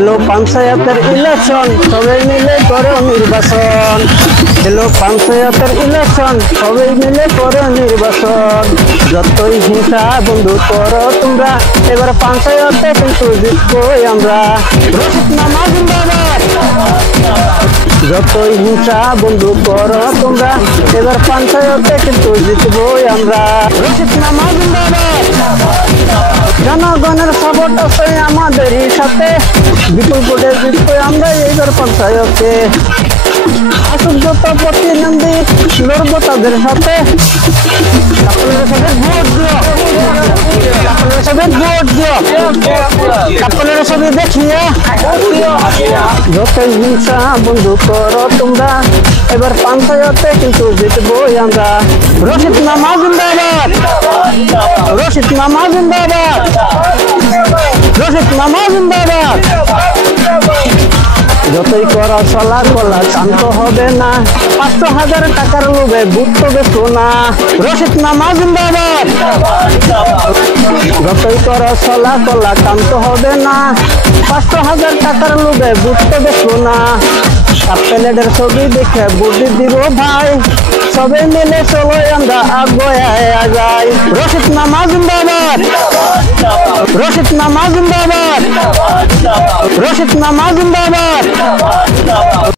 এলো পঞ্চায়েতের ইলেকশন, সবাই মিলে করো নির্বাচন। এলো পঞ্চায়েতের ইলেকশন, সবাই মিলে করো নির্বাচন। যতই হিংসা বন্ধু করো তোমরা, এবার পঞ্চায়েতে কিন্তু জিতবই আমরা। রশিদ মামা জিন্দাবাদ। যতই হিংসা বন্ধু করো তোমরা, এবার পঞ্চায়েতে কিন্তু জিতবই আমরা। রশিদ মামা জিন্দাবাদ। জনগণের সাপোর্ট আছে আমাদেরই সাথে, বিপুল ভোটে জিতবই আমরা এইবার পঞ্চায়েতে। আসুক যত প্রতিদ্বন্দ্বী, লড়বো তাদের সাথে। আপনারা সবাই ভোট দিও, আপনারা সবাই ভোট দিও, আপনারা সবাই দেখিয়ে। যতই হিংসা বন্ধু করো তোমরা, এবার পঞ্চায়েতে কিন্তু জিতবই আমরা। রশিদ মামা জিন্দাবাদ। রশিদ মামা জিন্দাবাদ। রশিদ মামা জিন্দাবাদ। যতই করা চলা কলা শান্ত হবে না, 500,000 টাকার লোভে বুট তো বেচো না। রশিদ মামা জিন্দাবাদ। যতই করা চলা কলা শান্ত হবে না, 500,000 টাকার লোভে বুট তো বেচো না। প্লেটের ছবি দেখে বুট দিব ভাই, সবাই মিলে চলো আমরা আগুয়া যাই। রশিদ মামা জিন্দাবাদ। রশিদ মামা জিন্দাবাদ। রশিদ মামা জিন্দাবাদ।